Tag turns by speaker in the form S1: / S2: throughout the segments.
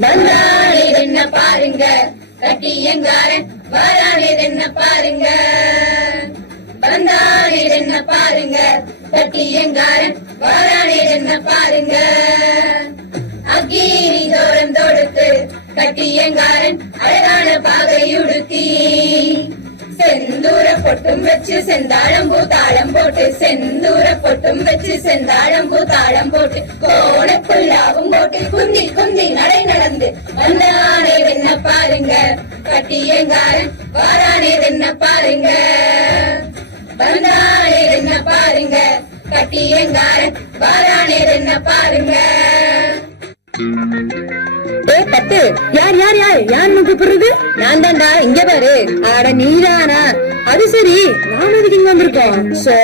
S1: வந்தானே என்ன பாருங்க? கட்டி எங்காரன் வரானே என்ன பாருங்க? வந்தானே என்ன பாருங்க? கட்டி எங்காரன் வரானே என்ன பாருங்க? அக்கீரி தோரம் தொடுத்து கட்டியங்காரன் அழகான பாகையுடுத்தி செந்தூர பொட்டும் வச்சு செந்தாழம் பூத்தாளம் போட்டு செந்தூர பொட்டும் வச்சு செந்தாழம் பூத்தாளம் போட்டு கோணப்புள்ளாவும் போட்டு குந்தி குந்தி நடை நடந்து வந்தானே வெண்ண பாருங்க கட்டியங்காரன் வாரானே வெண்ண பாருங்க வந்தானே வெண்ண பாருங்க கட்டியங்காரன் வாரானே வெண்ண பாருங்க Thank you.
S2: ஏய் பத்து யார் யார் யார்? யாருன்னு கூப்பிடுறது? நான் தான்டா. இங்க பாரு. அட நீதானா? அது சரி. நாம எதுக்கு இங்க வந்திருக்கோம்? சோ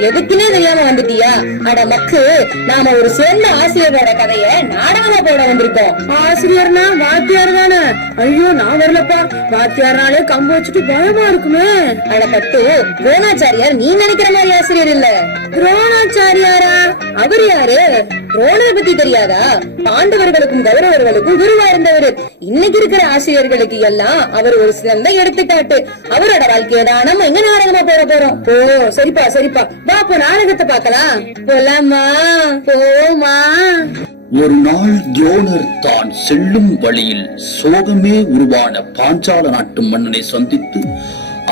S2: எதுக்குன்னே தெரியாம வந்துட்டியா? அட மக்கு. நாம ஒரு சிறந்த ஆசிரியரோட கதைய நாடகமா போட வந்திருக்கோம். ஆசிரியர்னா வாத்தியார் தானே. ஐயோ நான் வரலப்பா. வாத்தியார்னாலே கம்பு வச்சுட்டு பயமா இருக்குமே. அட பத்து துரோணாச்சாரியார் நீ நினைக்கிற மாதிரி ஆசிரியர் இல்ல. துரோணாச்சாரியாரா? அவர் யாரு? துரோணரை பத்தி தெரியாதா? பாண்டவர்களுக்கும் கௌரவர்களுக்கும் குருவா இருந்தவர். இன்னைக்கு இருக்கிற ஆசிரியர்களுக்கு எல்லாம் அவர் ஒரு சிறந்த எடுத்துக்காட்டு. அவரோட வாழ்க்கையை தான் நம்ம எங்க நாடகமா போட போறோம்? ஓ சரிப்பா சரிப்பா. வா அப்போ நாடகத்தை பார்க்கலாம். போலாமா? போமா
S3: ஒரு நாள் துரோணர் தான் செல்லும் வழியில் சோகமே உருவான பாஞ்சால நாட்டு மன்னனை சந்தித்து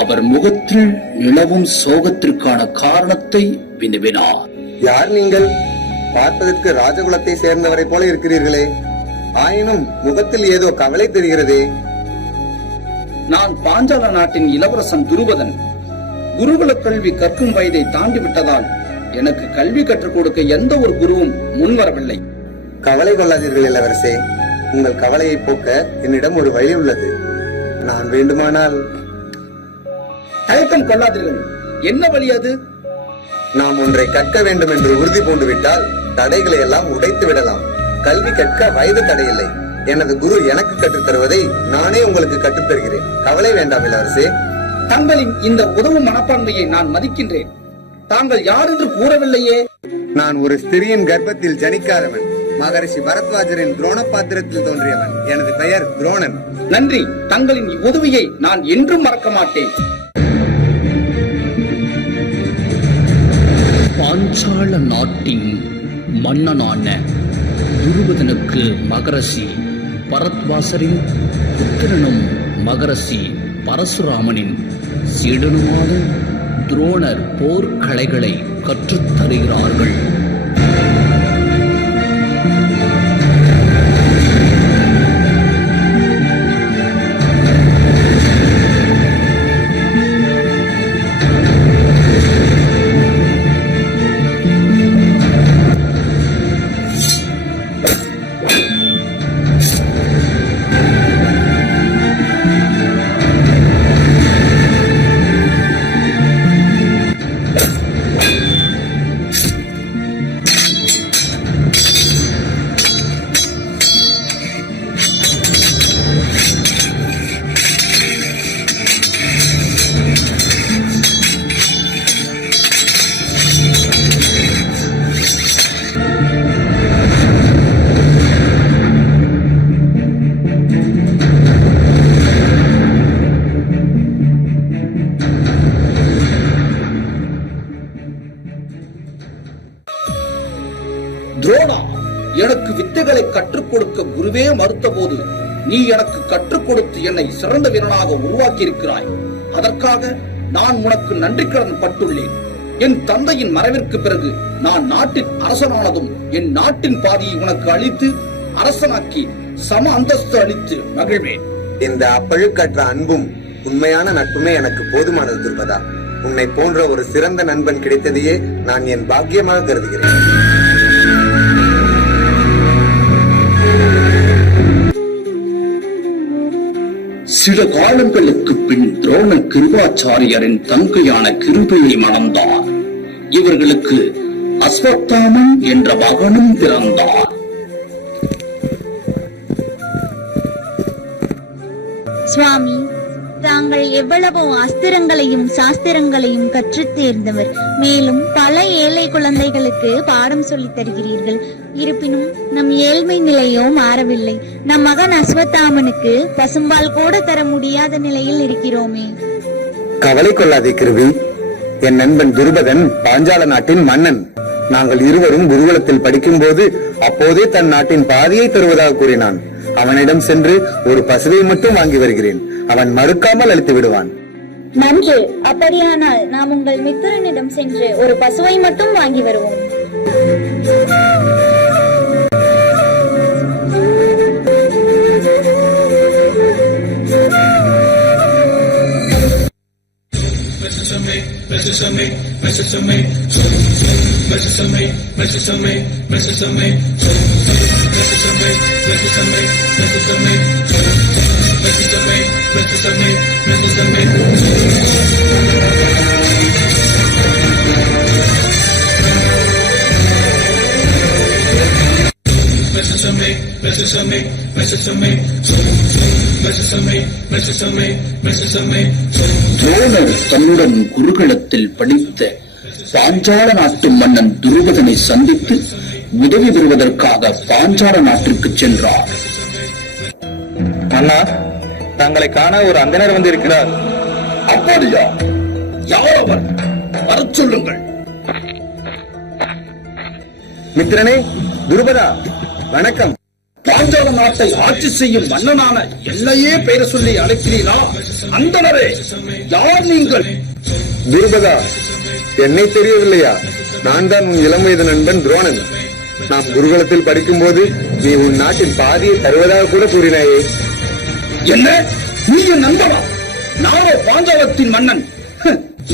S3: அவர் முகத்தில் நிலவும் சோகத்திற்கான காரணத்தை வினவினார்.
S4: யார் நீங்கள்? பார்ப்பதற்கு ராஜகுலத்தை சேர்ந்தவரை போல இருக்கிறீர்களே. ஆயினும் முகத்தில் ஏதோ கவலை தெரிகிறதே?
S3: நான் பாஞ்சால நாட்டின் இளவரசன் துருபதன் குருகுல கல்வி கற்கும் வயதை தாண்டி விட்டதால் எனக்கு கல்வி கற்றுக் கொடுக்க எந்த ஒரு குருவும் முன்வரவில்லை
S4: கவலை கொள்ளாதீர்கள் இளவரசே. உங்கள் கவலையை போக்க என்னிடம் ஒரு வழி உள்ளது. நான் வேண்டுமானால்
S3: தயக்கம் கொள்ளாதீர்கள். என்ன வழி அது?
S4: நாம் ஒன்றை கற்க வேண்டும் என்று உறுதி பூண்டு விட்டால் தடைகளை எல்லாம் உடைத்து விடலாம். கல்வி கற்க வயது தடையில்லை. எனது குரு எனக்கு கற்றுத் தருவதை நானே உங்களுக்கு கற்றுத் தருகிறேன். கவலை வேண்டாம் இளவரசே.
S3: தங்களின் இந்த உதவும் மனப்பான்மையை நான் மதிக்கின்றேன். தாங்கள் யார் என்று கூறவில்லையே.
S4: நான் ஒரு ஸ்திரியின் கர்ப்பத்தில் ஜனிக்காதவன். மகரிஷி பரத்வாஜரின் துரோண பாத்திரத்தில் தோன்றியவன். எனது பெயர் துரோணன்.
S3: நன்றி. தங்களின் உதவியை நான் என்றும் மறக்க மாட்டேன். பாஞ்சால நாட்டின் மன்னனான துருபதனுக்கு மகரசி பரத்வாசரின் புத்திரனும் மகரசி பரசுராமனின் சீடனுமான துரோணர் போர்க்கலைகளை கற்றுத் நீ எனக்கு கற்றுக் கொடுத்து என்னை சிறந்த வீரனாக உருவாக்கி இருக்கிறாய் அதற்காக நான் உனக்கு நன்றி கடன் பட்டுள்ளேன். என் தந்தையின் மறைவிற்கு பிறகு நான் நாட்டின் அரசனானதும் என் நாட்டின் பாதியை உனக்கு அளித்து அரசனாக்கி சம அந்தஸ்து அளித்து மகிழ்வேன்.
S4: இந்த அப்பழுக்கற்ற அன்பும் உண்மையான நட்புமே எனக்கு போதுமானது துர்பதா. உன்னை போன்ற ஒரு சிறந்த நண்பன் கிடைத்ததையே நான் என் பாக்கியமாக கருதுகிறேன்.
S3: சில காலங்களுக்கு பின் துரோண கிருபாச்சாரியரின் தங்கையான கிருபையை மணந்தார். இவர்களுக்கு அஸ்வத்தாமன் என்ற மகனும் பிறந்தார்.
S5: சுவாமி தாங்கள் எவ்வளவோ அஸ்திரங்களையும் சாஸ்திரங்களையும் கற்று தேர்ந்தவர். மேலும் பல ஏழை குழந்தைகளுக்கு பாடம் சொல்லித் தருகிறீர்கள். இருப்பினும் நம் ஏழ்மை நிலையோ மாறவில்லை. நம் மகன் அஸ்வத்தாமனுக்கு பசும்பால் கூட தர முடியாத நிலையில் இருக்கிறோமே.
S4: கவலை கொள்ளாதே கிருவி. என் நண்பன் துருபதன் பாஞ்சால நாட்டின் மன்னன். நாங்கள் இருவரும் குருகுலத்தில் படிக்கும் போது அப்போதே தன் நாட்டின் பாதியை தருவதாக கூறினான். அவனிடம் சென்று ஒரு பசுவை மட்டும் வாங்கி வருகிறேன். அவன் மறுக்காமல் அளித்து விடுவான்.
S5: நன்று. அப்படியானால் நாம் உங்கள் மித்திரனிடம் சென்று ஒரு பசுவை மட்டும் வாங்கி வருவோம்.
S6: Mesosamay, Mesosamay, Sol, Sol, Mesosamay, Mesosamay, Mesosamay, Sol, Sol, Mesosamay, Mesosamay, Mesosamay, Sol, Sol, Mesosamay, Mesosamay, Mesosamay, Sol, Sol.
S3: துரோணர் தன்னுடன் குருகுலத்தில் படித்த பாஞ்சால நாட்டு மன்னன் துருபதனை சந்தித்து உதவி பெறுவதற்காக பாஞ்சால நாட்டிற்கு சென்றார்
S4: அண்ணா தங்களை காண ஒரு அந்தனர் வந்து இருக்கிறார்
S3: அப்படியா யார் அவர் வர சொல்லுங்கள்
S4: மித்திரனே துருபதா வணக்கம்.
S3: பாஞ்சால நாட்டை ஆட்சி செய்யும் மன்னனான என்னையே பெயர் சொல்லி அழைக்கிறீரா? அந்தனரே யார் நீங்கள்?
S4: துருபதா என்னை தெரியவில்லையா? நான் தான் உன் இளம் வயது நண்பன் துரோணன். நாம் குருகுலத்தில் படிக்கும்போது நீ உன் நாட்டின் பாதியை தருவதாக கூட கூறினாயே.
S3: என்ன? நீ என் நண்பனா? நானோ பாஞ்சாலத்தின் மன்னன்.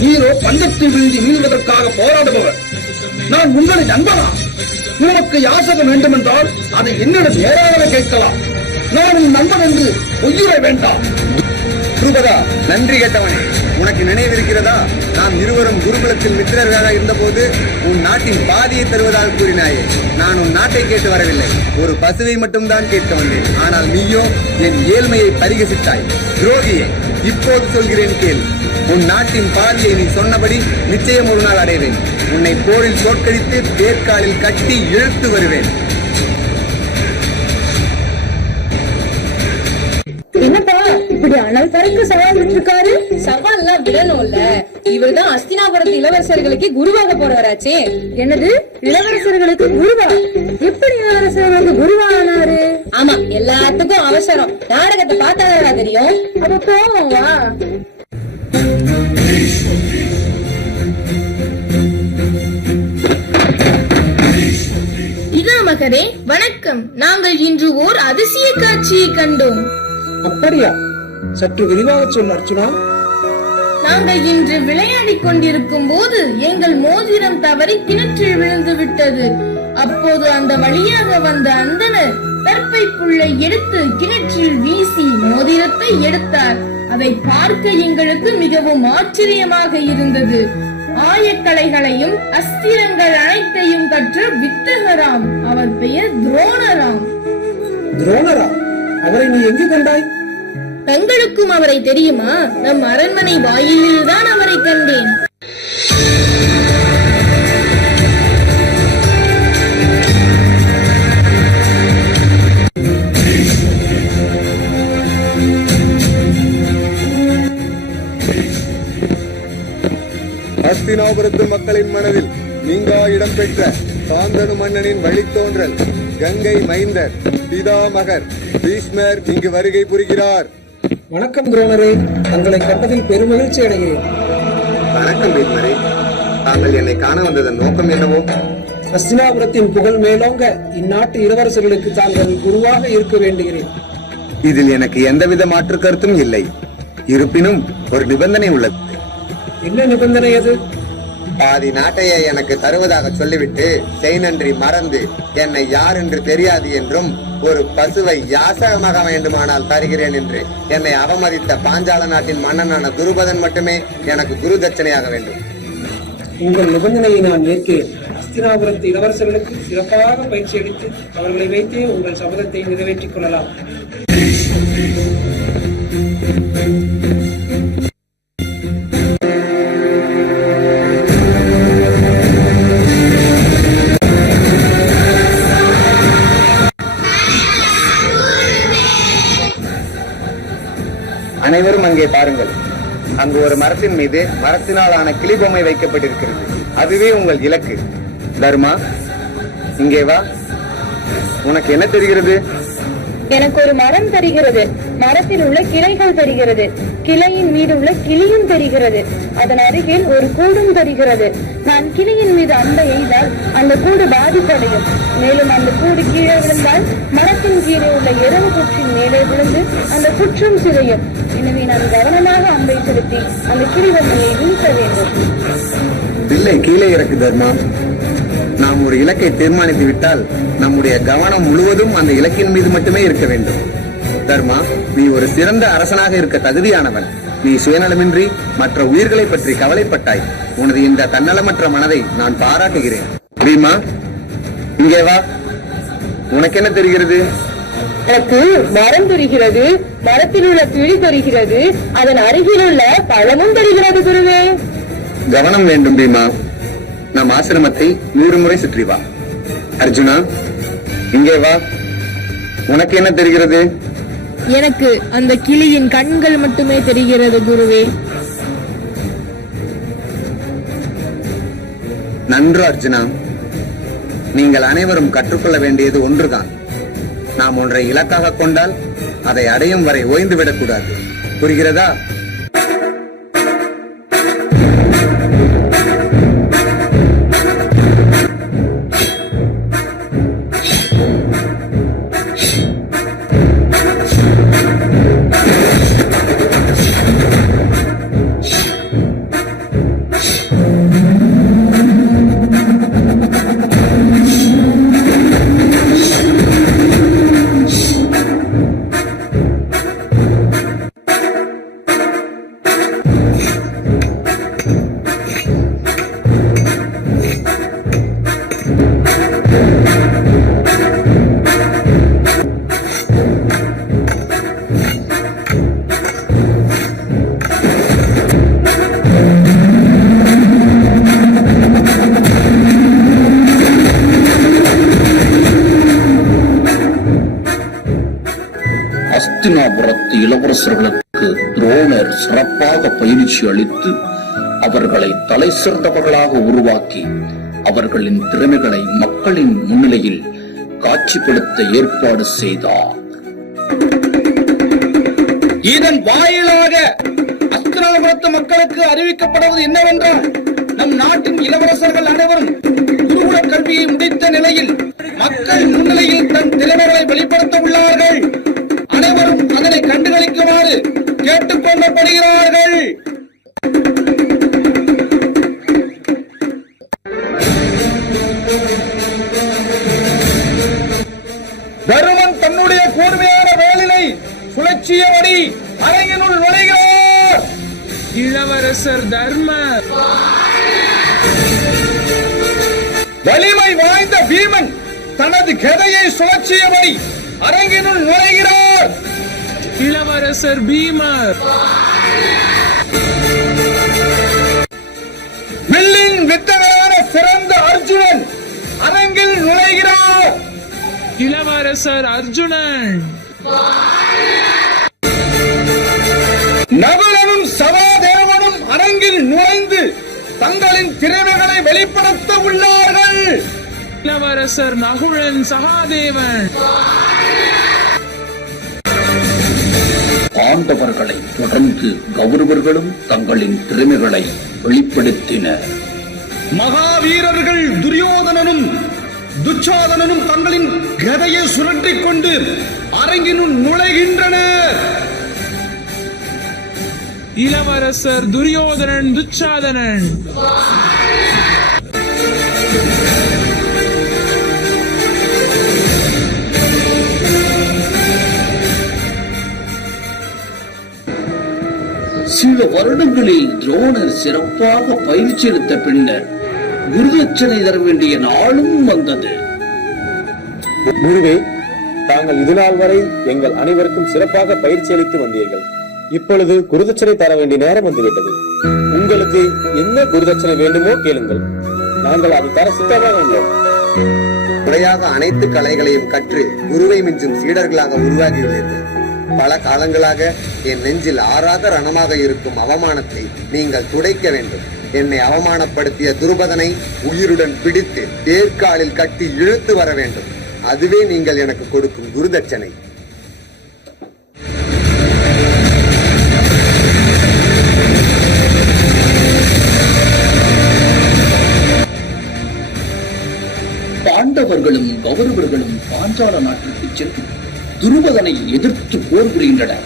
S3: நீரோ பஞ்சத்தில் விழுந்து மீள்வதற்காக போராடுபவர். நான் உங்களை நண்பனா? உனக்கு யாசகம் வேண்டுமென்றால் அதை என்னிடம் நேராக கேட்கலாம். நான் உன் நண்பன் என்று பொய்யுற வேண்டாம்.
S4: துருபதா நன்றி கேட்டவனே. உனக்கு நினைவிருக்கிறதா? நாம் இருவரும் குருகுலத்தில் மித்திரர்களாக இருந்தபோது உன் நாட்டின் பாதியை தருவதாக கூறினாயே. நான் உன் நாட்டை கேட்டு வரவில்லை. ஒரு பசுவை மட்டும்தான் கேட்க வந்தேன். ஆனால் நீயோ என் ஏழ்மையை பரிகசித்தாய். துரோகியே இப்போது சொல்கிறேன் கேள். உன் நாட்டின் பாதியை நீ சொன்னபடி நிச்சயம் ஒரு நாள் அடைவேன். உன்னை போரில் தோற்கடித்து தேர்காலில் கட்டி இழுத்து வருவேன்.
S2: என்னப்பா இப்படி அனல் பறக்க சவால் விட்டுருக்காரு?
S1: சவால்லாம் விடணும்ல. இவர்தான் அஸ்தினாபுரத்து இளவரசர்களுக்கு குருவாக போறவராச்சே.
S2: என்னது? இளவரசர்களுக்கு குருவா? எப்படி இளவரசர்களுக்கு குருவானாரு?
S1: ஆமா எல்லாத்துக்கும் அவசரம். நாடகத்தை பார்த்தாதா தெரியும்.
S2: அப்ப போவோம்
S7: மகரே வணக்கம். நாங்கள் இன்று ஓர் அதிசய காட்சியை கண்டோம்.
S8: அப்படியா? சற்று விரிவாக சொல் அர்ச்சுனா
S7: நாங்கள் இன்று விளையாடிக் கொண்டிருக்கும் போது எங்கள் மோதிரம் தவறி கிணற்றில் விழுந்து விட்டது. அப்போது அந்த வழியாக வந்த அந்தனர் புல்லை எடுத்து கிணற்றில் வீசி மோதிரத்தை எடுத்தார். அதை பார்க்க எங்களுக்கு மிகவும் ஆச்சரியமாக இருந்தது. ஆயக்கலைகளையும் அஸ்திரங்கள் அனைத்தையும் கற்ற வித்தகராம். அவர் பெயர் துரோணராம்.
S8: துரோணரா? அவரை நீ எங்கு கண்டாய்?
S7: தங்களுக்கும் அவரை தெரியுமா? நம் அரண்மனை வாயிலில் தான் அவரை கண்டேன்.
S4: ஹஸ்தினாபுரத்து மக்களின் மனதில் நீங்கா இடம்பெற்ற சாந்தனு மன்னனின் வழித்தோன்றல் கங்கை மைந்தர் பிதாமகர் பீஷ்மர் இங்கு வருகை புரிகிறார்.
S8: வணக்கம் துரோணரே தங்களை கண்டதில் பெருமகிழ்ச்சி அடைகிறேன்.
S4: வணக்கம் பீஷ்மரே. தாங்கள் என்னை காண வந்ததன் நோக்கம் என்னவோ?
S8: ஹஸ்தினாபுரத்தின் புகழ் மேலோங்க இந்நாட்டு இளவரசர்களுக்கு தாங்கள் குருவாக இருக்க வேண்டுகிறேன்.
S4: இதில் எனக்கு எந்தவித மாற்று கருத்தும் இல்லை. இருப்பினும் ஒரு நிபந்தனை உள்ளது.
S8: என்ன நிபந்தனை அது?
S4: பாதி நாட்டையே எனக்கு தருவதாக சொல்லிவிட்டு செய் நன்றி மறந்து என்னை யார் என்று தெரியாது என்றும் ஒரு பசுவை யாசகமாக வேண்டுமானால் தருகிறேன் என்று என்னை அவமதித்த பாஞ்சால நாட்டின் மன்னனான துருபதன் மட்டுமே எனக்கு குரு தட்சணையாக வேண்டும்.
S8: உங்கள் நிபந்தனையை நான் ஏற்கிறேன். ஹஸ்தினாபுரத்து இளவரசர்களுக்கு சிறப்பாக பயிற்சி அளித்து அவர்களை வைத்தே உங்கள் சபதத்தை நிறைவேற்றிக் கொள்ளலாம்.
S4: ஒரு மரத்தின் மீது மரத்தினால் ஆன வைக்கப்பட்டிருக்கிறது. அதுவே உங்கள் இலக்கு. தர்மா இங்கே வா. உனக்கு என்ன தெரிகிறது?
S9: எனக்கு ஒரு மரம் தெரிகிறது. மரத்தில் உள்ள கிளைகள் தெரிகிறது. கிளையின் மீது உள்ள கிளியும் தெரிகிறது. அதன் அருகில் ஒரு கூடும் தெரிகிறது. நான் கிளியின் மீது அம்பை எய்தால் அந்த கூடு பாதிப்படையும். மேலும் அந்த கூடு கீழே விழுந்தால் மரத்தின் கீழே உள்ள இரவு குற்றின் மேலே விழுந்து அந்த குற்றம் சிதையும். எனவே நான் கவனமாக அம்பை செலுத்தி அந்த கிளி பொம்மையை வீச வேண்டும்.
S4: இல்லை கீழே இறக்கு தர்மா நாம் ஒரு இலக்கை தீர்மானித்து விட்டால் நம்முடைய கவனம் முழுவதும் அந்த இலக்கின் மீது மட்டுமே இருக்க வேண்டும். தர்மா நீ ஒரு சிறந்த அரசனாக இருக்க தகுதியானவன். நீ சுயநலமின்றி மற்ற உயிர்களை பற்றி கவலைப்பட்டாய். உனது இந்த தன்னலமற்ற மனதை நான் பாராட்டுகிறேன். பீமா இங்கே வா. உனக்கு என்ன தெரிகிறது?
S9: எனக்கு மரம் தெரிகிறது மரத்தில் உள்ள கிளி தெரிகிறது அதன் அருகில் உள்ள பழமும் தெரிகிறது குருவே.
S4: கவனம் வேண்டும் பீமா நம் ஆசிரமத்தை நூறு முறை சுற்றி வா. அர்ஜுனா இங்கே வா. உனக்கு என்ன தெரிகிறது?
S7: எனக்கு அந்த கிளியின் கண்கள் மட்டுமே தெரிகிறது குருவே.
S4: நன்று அர்ஜுனா. நீங்கள் அனைவரும் கற்றுக்கொள்ள வேண்டியது ஒன்றுதான். நாம் ஒன்றை இலக்காக கொண்டால் அதை அடையும் வரை ஓய்ந்து விடக்கூடாது புரிகிறதா?
S3: பயிற்சி அளித்து அவர்களை தலை சிறந்தவர்களாக உருவாக்கி அவர்களின் திறமைகளை மக்களின் முன்னிலையில் காட்சிப்படுத்த ஏற்பாடு செய்தார். இதன் வாயிலாக அஸ்திராபுரத்து மக்களுக்கு அறிவிக்கப்படுவது என்னவென்றால் நம் நாட்டின் இளவரசர்கள் அனைவரும் குருகுல கல்வியை முடித்த நிலையில் மக்கள் முன்னிலையில் தன் திறமைகளை வெளிப்படுத்த உள்ளார்கள். அனைவரும் அதனை கண்டுகளிக்குமாறு கேட்டுக்கொள்ளப்படுகிறார்கள். தருமன் தன்னுடைய கூர்மையான வேலினை சுழற்சியபடி அரங்கினுள் நுழைகிறார்.
S10: இளவரசர் தர்ம.
S3: வலிமை வாய்ந்த பீமன் தனது கதையை சுழற்சியபடி அரங்கினுள் நுழைகிறார்.
S10: இளவரசர் பீமர்.
S3: வில்லின் வித்தகரான சிறந்த அர்ஜுனன் அரங்கில் நுழைகிறார்.
S10: இளவரசர் அர்ஜுனன்.
S3: நகுலனும் சகாதேவனும் அரங்கில் நுழைந்து தங்களின் திறமைகளை வெளிப்படுத்த உள்ளார்கள்.
S10: இளவரசர் நகுழன் சகாதேவன்.
S3: பாண்டவர்களை தொடர்ந்து கௌரவர்களும் தங்களின் திறமைகளை வெளிப்படுத்தினர். மகாவீரர்கள் துரியோதனனும் துச்சாதனனும் தங்களின் கதையை சுழற்றிக் கொண்டு அரங்கினுள் நுழைகின்றனர்.
S10: இளவரசர் துரியோதனன் துச்சாதனன்.
S3: சில வருடங்களில் துரோணர் சிறப்பாக பயிற்சி எடுத்த பின்னர் குருதட்சணை தர வேண்டிய நாளும் வந்தது.
S11: குருவே தாங்கள் இதுநாள் வரை எங்கள் அனைவருக்கும் சிறப்பாக பயிற்சி அளித்து வந்தீர்கள். இப்பொழுது குருதட்சணை தர வேண்டிய நேரம் வந்துவிட்டது. உங்களுக்கு என்ன குருதட்சணை வேண்டுமோ கேளுங்கள். நாங்கள் அதை தர சித்தமாக உள்ளோம்.
S4: முறையாக அனைத்து கலைகளையும் கற்று குருவை மிஞ்சும் சீடர்களாக உருவாகியுள்ளீர்கள். பல காலங்களாக என் நெஞ்சில் ஆறாத ரணமாக இருக்கும் அவமானத்தை நீங்கள் துடைக்க வேண்டும். என்னை அவமானப்படுத்திய துருபதனை உயிருடன் பிடித்து தேர்காலில் கட்டி இழுத்து வர வேண்டும். அதுவே நீங்கள் எனக்கு கொடுக்கும் குருதட்சணை
S3: பாண்டவர்களும் கௌரவர்களும் பாஞ்சால நாட்டிற்கு சென்று துருபதனை எதிர்த்து போர் புரிகின்றனர்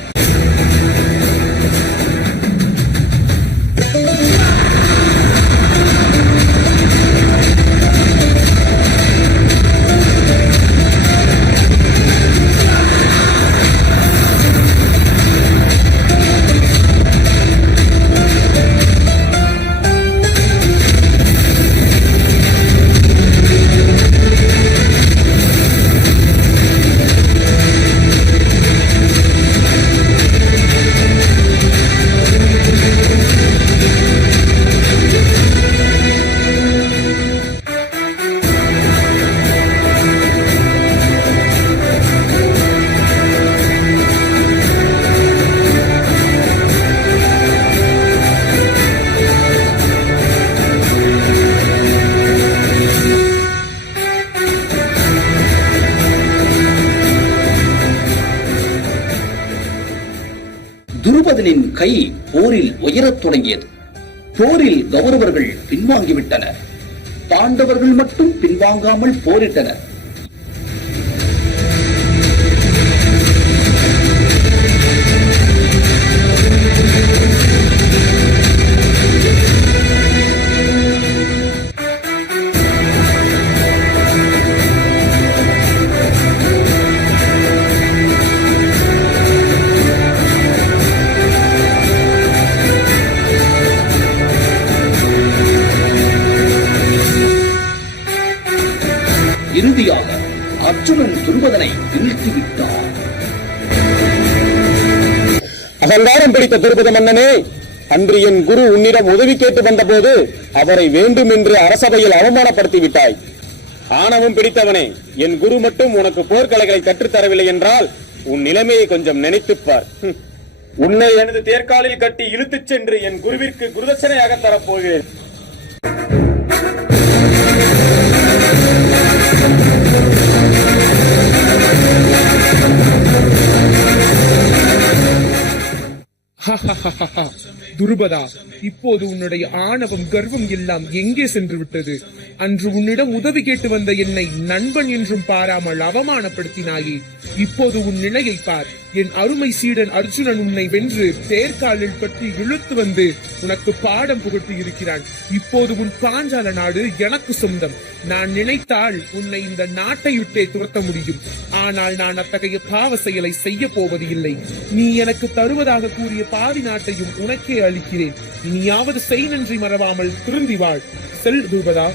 S3: கை போரில் உயரத் தொடங்கியது. போரில் கௌரவர்கள் பின்வாங்கிவிட்டனர். பாண்டவர்கள் மட்டும் பின்வாங்காமல் போரிட்டனர்.
S11: அகங்காரம் பிடித்த திருப்பதி மன்னனே அன்று என் குரு உன்னிடம் உதவி கேட்டு வந்தபோது அவரை வேண்டும் என்று அரசபையில் அவமானப்படுத்தி விட்டாய். ஆணவம் பிடித்தவனே என் குரு மட்டும் உனக்கு போர்க்கலைகளை கற்றுத்தரவில்லை என்றால் உன் நிலைமையை கொஞ்சம் நினைத்துப்பார் உன்னை எனது தேர்காலில் கட்டி இழுத்துச் சென்று என் குருவிற்கு குருதட்சணையாக தரப்போகிறேன்.
S12: துருபதா இப்போது உன்னுடைய ஆணவம் கர்வம் எல்லாம் எங்கே சென்று விட்டது அன்று உன்னிடம் உதவி கேட்டு வந்த என்னை நண்பன் என்றும் பாராமல் அவமானப்படுத்தினாயே. இப்போது உன் நிலையை பார். என் அருமை சீடன் அர்ஜுனன் உன்னை வென்று தேர்காலில் பற்றி இழுத்து வந்து உனக்கு பாடம் புகட்டி இருக்கிறான். இப்போது உன் பாஞ்சால நாடு எனக்கு சொந்தம். நான் நினைத்தால் உன்னை இந்த நாட்டை விட்டே துரத்த முடியும். ஆனால் நான் அத்தகைய பாவ செயலை செய்ய போவது இல்லை நீ எனக்கு தருவதாக கூறிய பாதி நாட்டையும் உனக்கே அளிக்கிறேன். இனியாவது செய் நன்றி மறவாமல் திருந்தி வாழ். செல் தூபதா.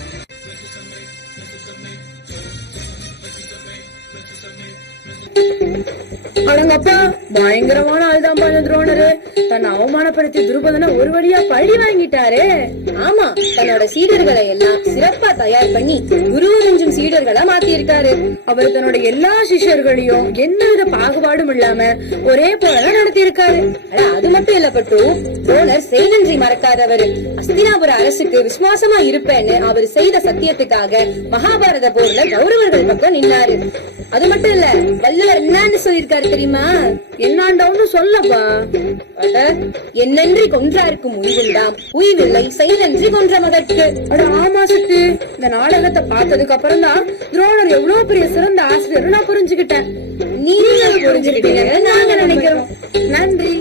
S2: அடங்கப்பா பயங்கரமான ஆள்தான் பாஞ்ச துரோணரு. தன்னை அவமானப்படுத்தி துருபதனை ஒரு வழியா பழி வாங்கிட்டாரே. ஆமா தன்னோட சீடர்களை எல்லாம் சிறப்பா தயார் பண்ணி குருவரஞ்சும் சீடர்களா மாத்தி இருக்காரு அவர் தன்னோட எல்லா சிஷ்யர்களையும் எந்தவித பாகுபாடும் இல்லாம ஒரே போலதான் நடத்தி இருக்காரு அது மட்டும் இல்ல பட்டு துரோணர் செய்நன்றி மறக்காதவர். அஸ்தினாபுர அரசுக்கு விசுவாசமா இருப்பேன்னு அவர் செய்த சத்தியத்துக்காக மகாபாரத போர்ல கௌரவர்கள் பக்கம் நின்னாரு. அது மட்டும் இல்ல வல்லவர் என்னன்னு சொல்லியிருக்காரு தெரியுமா? என்னாண்டவன்னு சொல்லப்பா. அட, என்னன்றி கொன்றார்க்கும் உய்வுண்டாம் உய்வில்லை செயலன்றி கொன்ற மகற்கு. அட ஆமா சுத்து. இந்த நாடகத்தை பார்த்ததுக்கு அப்புறம் தான் துரோணர் எவ்வளவு பெரிய சிறந்த ஆசிரியர் நான் புரிஞ்சுக்கிட்டேன். நீங்க புரிஞ்சுக்கிட்டீங்க நாங்க நினைக்கிறோம். நன்றி.